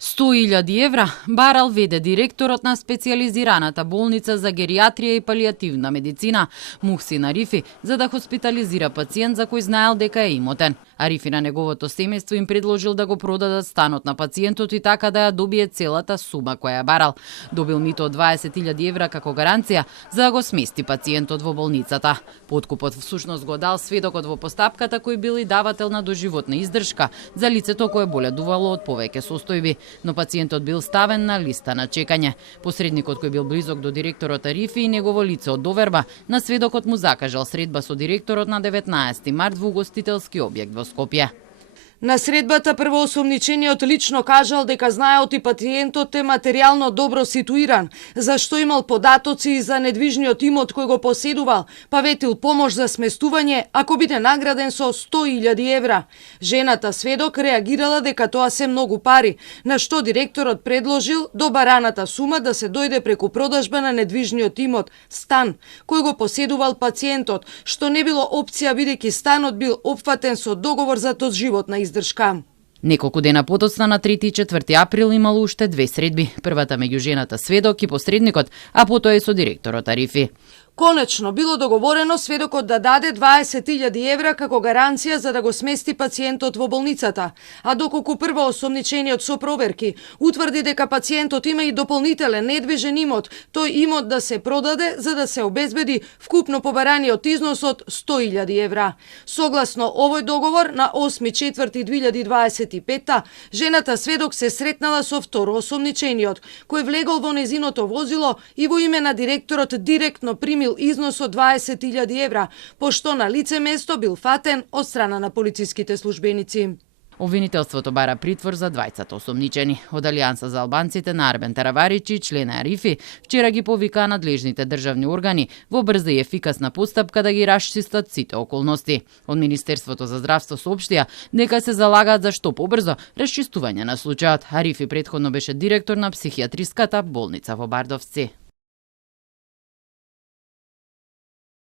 100.000 евра барал веде директорот на специјализираната болница за геријатрија и палијативна медицина Мухсин Арифи за да хоспитализира пациент за кој знаел дека е имотен. Арифи на неговото семејство им предложил да го продадат станот на пациентот и така да ја добие целата сума која ја барал. Добил мито од 20.000 евра како гаранција за да го смести пациентот во болницата. Подкупот всушност го дал сведокот во постапката кој бил и давател на доживотна издршка за лицето кое боледувало од повеќе состојби, но пациентот бил ставен на листа на чекање. Посредникот кој бил близок до директорот Арифи и негово лице од доверба, на сведокот му закажал средба со директорот на 19 март во угостителски објект во Скопје. На средбата првоосомничениот лично кажал дека знаеот и пациентот е материјално добро ситуиран, зашто имал податоци за недвижниот имот кој го поседувал, па ветил помош за сместување ако биде награден со 100.000 евра. Жената сведок реагирала дека тоа се многу пари, на што директорот предложил до бараната сума да се дојде преку продажба на недвижниот имот, стан, кој го поседувал пациентот, што не било опција бидејќи станот бил опфатен со договор за доживотна издршка. Неколку дена потоцна на 3 и 4 април имало уште две средби, првата меѓу жената сведок и посредникот, а потоа и со директорот Арифи. Конечно било договорено сведокот да даде 20.000 евра како гаранција за да го смести пациентот во болницата, а доколку првоосомничениот со проверки утврди дека пациентот има и дополнителен недвижен имот, тој имот да се продаде за да се обезбеди вкупно побараниот износ од 100.000 евра. Согласно овој договор на 8.4.2025 жената сведок се сретнала со второосомничениот, кој влегол во незиното возило и во име на директорот директно примил износ од 20.000 евра, пошто на лице место бил фатен од страна на полициските службеници. Обвинителството бара притвор за двајцата осомничени. Од Алијанса за албанците на Арбен Тараваричи, член Арифи, вчера ги повика надлежните државни органи во брза и ефикасна постапка да ги расчистат сите околности. Од Министерството за здравство соопштија дека се залагаат за што побрзо расчистување на случајот. Арифи претходно беше директор на психијатриската болница во Бардовци.